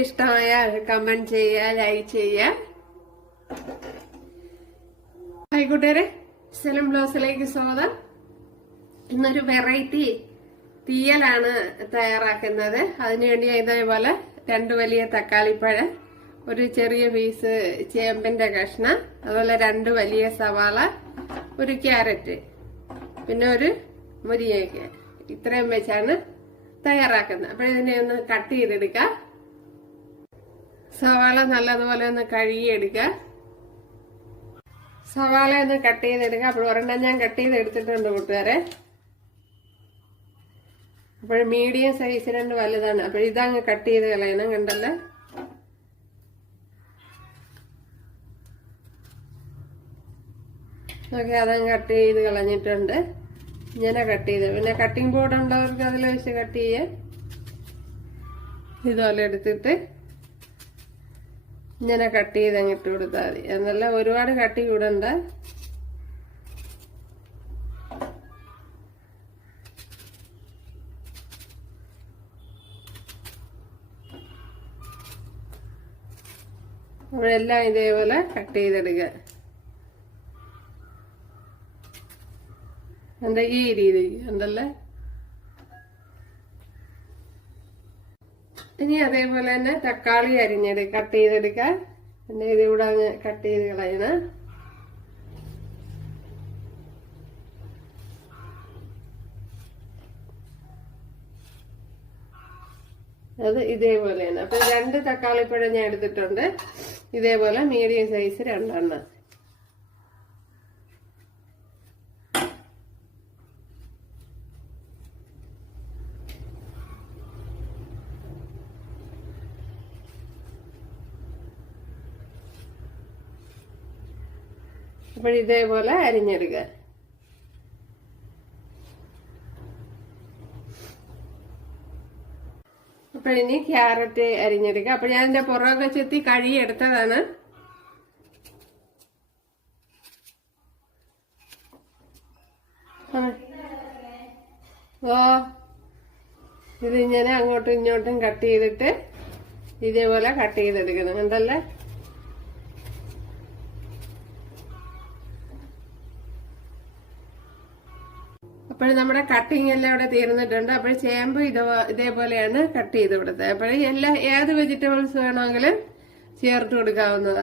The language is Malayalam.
ഇഷ്ടമായാൽ കമന്റ് ചെയ്യുക, ലൈക്ക് ചെയ്യുക. ഹായ് കൂട്ടുകാരെ, സെലം ബ്ലോസിലേക്ക് സ്വാഗതം. ഇന്നൊരു വെറൈറ്റി തീയലാണ് തയ്യാറാക്കുന്നത്. അതിനുവേണ്ടി ഇതേപോലെ 2 വലിയ തക്കാളിപ്പഴം, ഒരു ചെറിയ പീസ് ചേമ്പിന്റെ കഷ്ണം, അതുപോലെ 2 വലിയ സവാള, ഒരു ക്യാരറ്റ്, പിന്നെ ഒരു മുരിങ്ങയ്ക്ക, ഇത്രയും വെച്ചാണ് തയ്യാറാക്കുന്നത്. അപ്പോൾ ഇതിനെ ഒന്ന് കട്ട് ചെയ്തെടുക്കാം. സവാള നല്ലതുപോലെ ഒന്ന് കഴുകിയെടുക്കുക. സവാള ഒന്ന് കട്ട് ചെയ്തെടുക്കുക. അപ്പോൾ ഒരെണ്ണം ഞാൻ കട്ട് ചെയ്തെടുത്തിട്ടുണ്ട് കൂട്ടുകാരെ. അപ്പോൾ മീഡിയം സൈസ് 2 വലുതാണ്. അപ്പോൾ ഇതങ്ങ് കട്ട് ചെയ്ത് കളയണം. കണ്ടല്ലേ, ഓക്കെ, അതങ്ങ് കട്ട് ചെയ്ത് കളഞ്ഞിട്ടുണ്ട്. ഇങ്ങനെ കട്ട് ചെയ്ത്, പിന്നെ കട്ടിംഗ് ബോർഡ് ഉള്ളവർക്ക് അതിൽ വെച്ച് കട്ട് ചെയ്യാം. ഇതുപോലെ എടുത്തിട്ട് ഇങ്ങനെ കട്ട് ചെയ്ത് അങ്ങ് ഇട്ട് കൊടുത്താൽ മതി. എന്നല്ല ഒരുപാട് കട്ടി കൂടണ്ട. അപ്പോഴെല്ലാം ഇതേപോലെ കട്ട് ചെയ്തെടുക്കുക. എന്താ ഈ രീതി ഉണ്ടല്ലേ. ഇനി അതേപോലെ തന്നെ തക്കാളി കട്ട് ചെയ്തെടുക്കുക. പിന്നെ ഇതിവിടെ അങ്ങ് കട്ട് ചെയ്ത് കളയണം. അത് ഇതേപോലെ തന്നെ. അപ്പൊ 2 തക്കാളിപ്പഴം ഞാൻ എടുത്തിട്ടുണ്ട്. ഇതേപോലെ മീഡിയം സൈസ് 2 എണ്ണം. അപ്പോൾ ഇതേപോലെ അരിഞ്ഞെടുക്കുക. അപ്പോൾ ഇനി ക്യാരറ്റ് അരിഞ്ഞെടുക്കുക. അപ്പോൾ ഞാൻ ഇതിന്റെ പുറകെ ചെത്തി കഴുകി എടുത്തതാണ്. ഇതിങ്ങനെ അങ്ങോട്ടും ഇങ്ങോട്ടും കട്ട് ചെയ്തിട്ട് ഇതേപോലെ കട്ട് ചെയ്തെടുക്കണം. എന്തല്ലേ, അപ്പോൾ നമ്മുടെ കട്ടിങ് എല്ലാം ഇവിടെ തീർന്നിട്ടുണ്ട്. അപ്പോൾ ചേമ്പ് ഇതേപോലെയാണ് കട്ട് ചെയ്ത് കൊടുത്തത്. അപ്പോൾ ഏത് വെജിറ്റബിൾസ് വേണമെങ്കിലും ചേർത്ത് കൊടുക്കാവുന്നതാണ്.